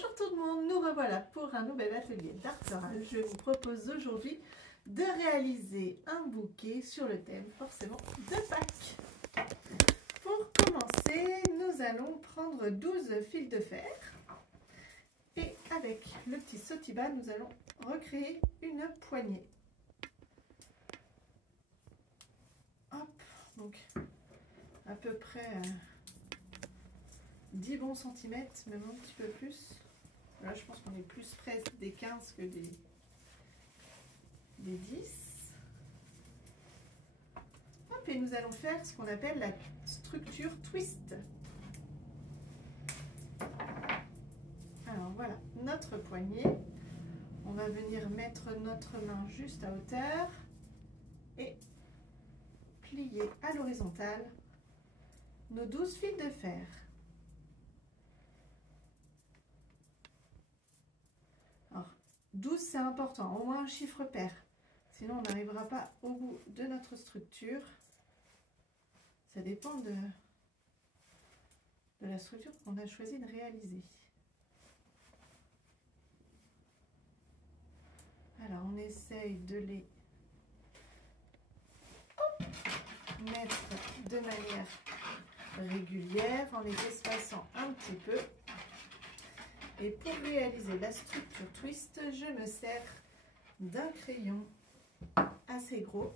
Bonjour tout le monde, nous revoilà pour un nouvel atelier d'art floral. Je vous propose aujourd'hui de réaliser un bouquet sur le thème forcément de Pâques. Pour commencer, nous allons prendre 12 fils de fer et avec le petit Sotiba, nous allons recréer une poignée. Hop, donc à peu près 10 bons centimètres, même un petit peu plus. Là, je pense qu'on est plus près des 15 que des 10. Hop, et nous allons faire ce qu'on appelle la structure twist. Alors voilà, notre poignée. On va venir mettre notre main juste à hauteur et plier à l'horizontale nos 12 fils de fer. Alors, 12 c'est important, au moins un chiffre pair, sinon on n'arrivera pas au bout de notre structure. Ça dépend de la structure qu'on a choisi de réaliser. Alors on essaye de les mettre de manière régulière en les espaçant un petit peu. Et pour réaliser la structure twist, je me sers d'un crayon assez gros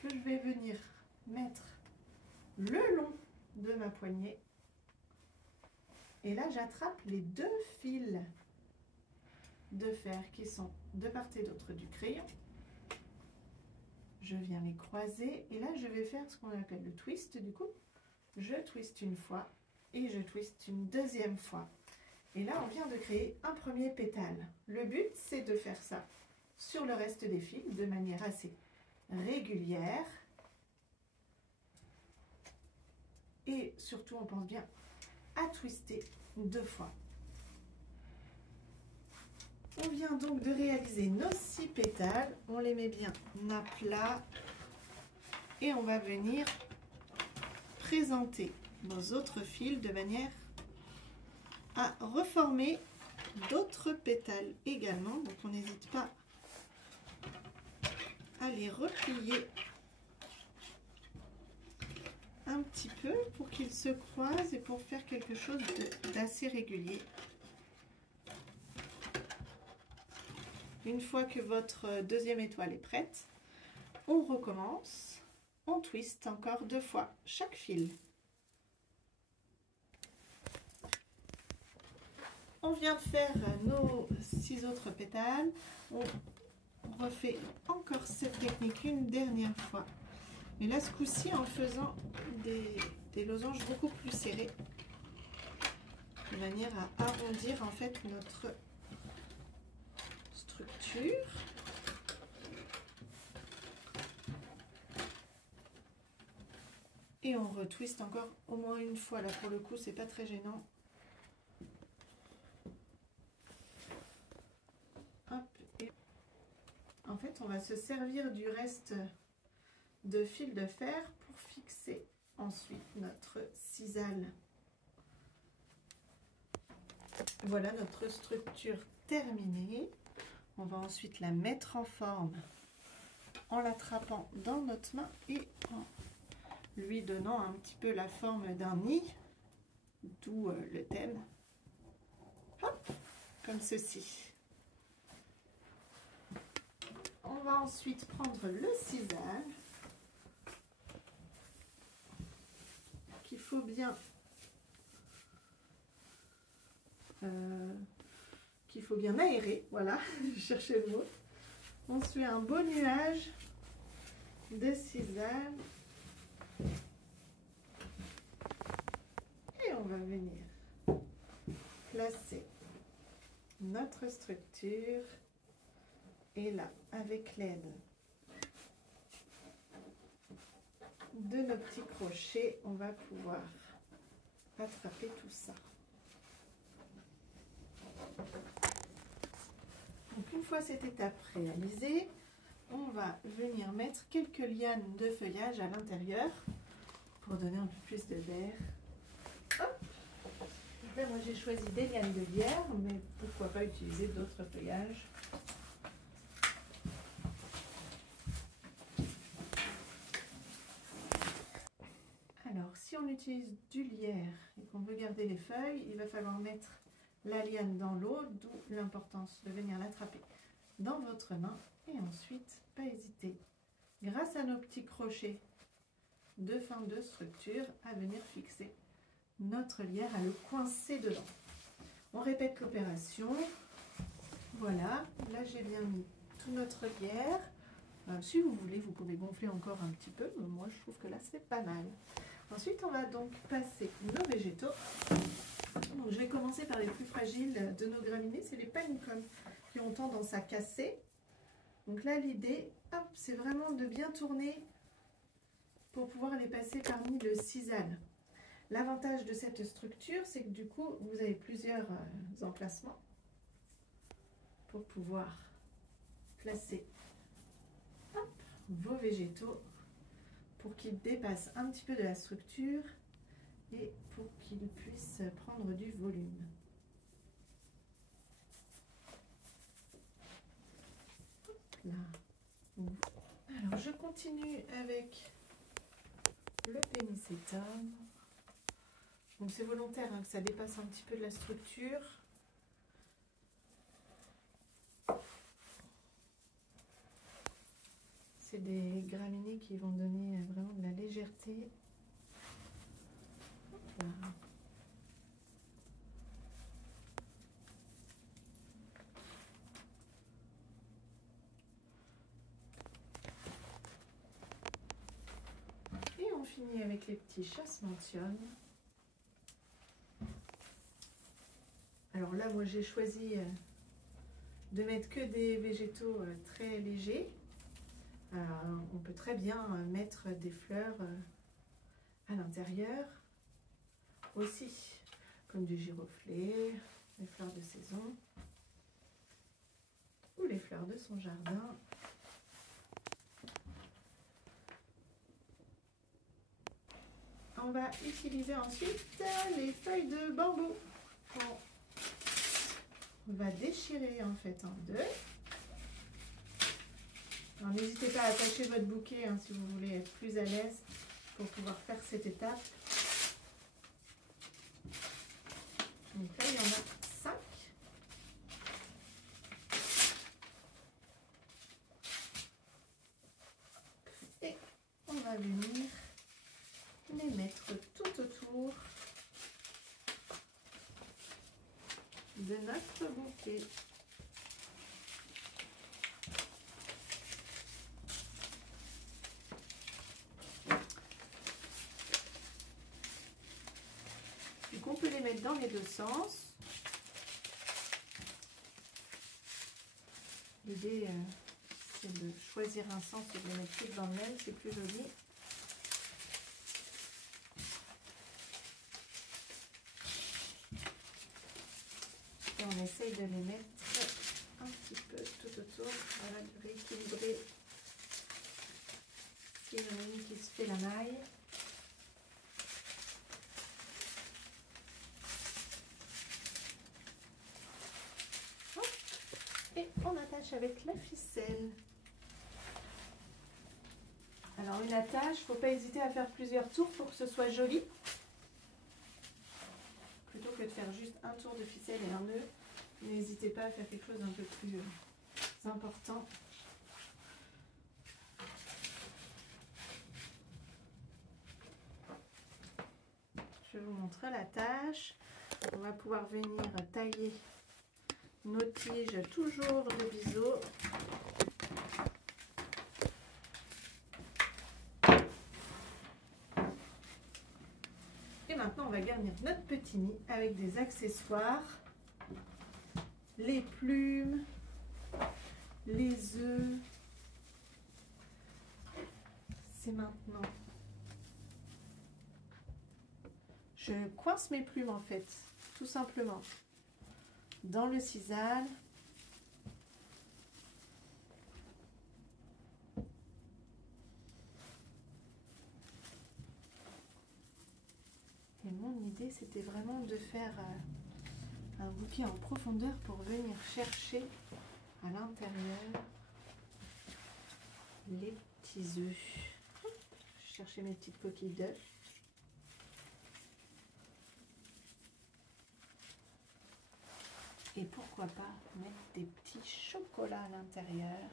que je vais venir mettre le long de ma poignée. Et là, j'attrape les 2 fils de fer qui sont de part et d'autre du crayon. Je viens les croiser et là, je vais faire ce qu'on appelle le twist. Du coup, je twiste une fois et je twiste une deuxième fois. Et là, on vient de créer un premier pétale. Le but, c'est de faire ça sur le reste des fils de manière assez régulière. Et surtout, on pense bien à twister 2 fois. On vient donc de réaliser nos 6 pétales. On les met bien à plat. Et on va venir présenter nos autres fils de manière à reformer d'autres pétales également. Donc on n'hésite pas à les replier un petit peu pour qu'ils se croisent et pour faire quelque chose d'assez régulier. Une fois que votre deuxième étoile est prête, on recommence, on twiste encore 2 fois chaque fil. On vient de faire nos 6 autres pétales. On refait encore cette technique une dernière fois. Mais là, ce coup-ci, en faisant des losanges beaucoup plus serrés, de manière à arrondir en fait notre structure. Et on retwiste encore au moins une fois. Là, pour le coup, c'est pas très gênant. En fait, on va se servir du reste de fil de fer pour fixer ensuite notre cisale. Voilà notre structure terminée. On va ensuite la mettre en forme en l'attrapant dans notre main et en lui donnant un petit peu la forme d'un nid, d'où le thème. Hop, comme ceci. On va ensuite prendre le cisal qu'il faut bien aérer. Voilà, je cherchais le mot. On se fait un beau nuage de cisal et on va venir placer notre structure. Et là, avec l'aide de nos petits crochets, on va pouvoir attraper tout ça. Donc, une fois cette étape réalisée, on va venir mettre quelques lianes de feuillage à l'intérieur pour donner un peu plus de verre. Hop. Là, moi, j'ai choisi des lianes de lierre, mais pourquoi pas utiliser d'autres feuillages. Alors, si on utilise du lierre et qu'on veut garder les feuilles, il va falloir mettre la liane dans l'eau, d'où l'importance de venir l'attraper dans votre main. Et ensuite, pas hésiter, grâce à nos petits crochets de fin de structure, à venir fixer notre lierre, à le coincer dedans. On répète l'opération. Voilà, là j'ai bien mis tout notre lierre. Si vous voulez, vous pouvez gonfler encore un petit peu, mais moi je trouve que là c'est pas mal. Ensuite, on va donc passer nos végétaux. Donc, je vais commencer par les plus fragiles de nos graminées, c'est les panicums qui ont tendance à casser. Donc là, l'idée, c'est vraiment de bien tourner pour pouvoir les passer parmi le sisal. L'avantage de cette structure, c'est que du coup, vous avez plusieurs emplacements pour pouvoir placer vos végétaux pour qu'ils dépassent un petit peu de la structure et pour qu'ils puissent prendre du volume. Là. Alors, je continue avec le pénicétum. Donc, c'est volontaire hein, que ça dépasse un petit peu de la structure. C'est des graminées qui vont donner vraiment de la légèreté. Là. Et on finit avec les petits chasmantium. Alors là, moi j'ai choisi de mettre que des végétaux très légers. On peut très bien mettre des fleurs à l'intérieur aussi, comme du giroflée, les fleurs de saison ou les fleurs de son jardin. On va utiliser ensuite les feuilles de bambou. On va déchirer en fait en deux. Alors n'hésitez pas à attacher votre bouquet hein, si vous voulez être plus à l'aise pour pouvoir faire cette étape. Donc là, il y en a 5. Et on va venir les mettre tout autour de notre bouquet. Donc on peut les mettre dans les deux sens. L'idée c'est de choisir un sens et de les mettre toutes dans le même, c'est plus joli. Et on essaye de les mettre un petit peu tout autour, voilà, de rééquilibrer s'il y en a une qui se fait la maille. Et on attache avec la ficelle. Alors une attache, il ne faut pas hésiter à faire plusieurs tours pour que ce soit joli. Plutôt que de faire juste un tour de ficelle et un nœud, n'hésitez pas à faire quelque chose d'un peu plus important. Je vous montre l'attache. On va pouvoir venir tailler nos tiges toujours de biseau. Et maintenant, on va garnir notre petit nid avec des accessoires, les plumes, les œufs. C'est maintenant. Je coince mes plumes en fait, tout simplement, dans le sisal. Et mon nid l'idée c'était vraiment de faire un bouquet en profondeur pour venir chercher à l'intérieur les petits œufs. Je cherchais mes petites coquilles d'œufs. Et pourquoi pas mettre des petits chocolats à l'intérieur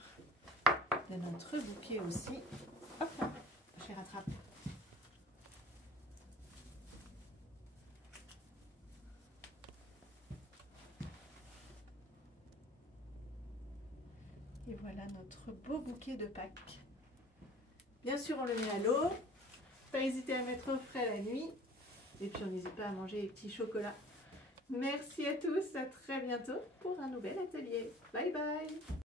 de notre bouquet aussi. Hop là, je les rattrape. Et voilà notre beau bouquet de Pâques. Bien sûr, on le met à l'eau. Pas hésiter à mettre au frais la nuit. Et puis, on n'hésite pas à manger les petits chocolats. Merci à tous, à très bientôt pour un nouvel atelier. Bye bye!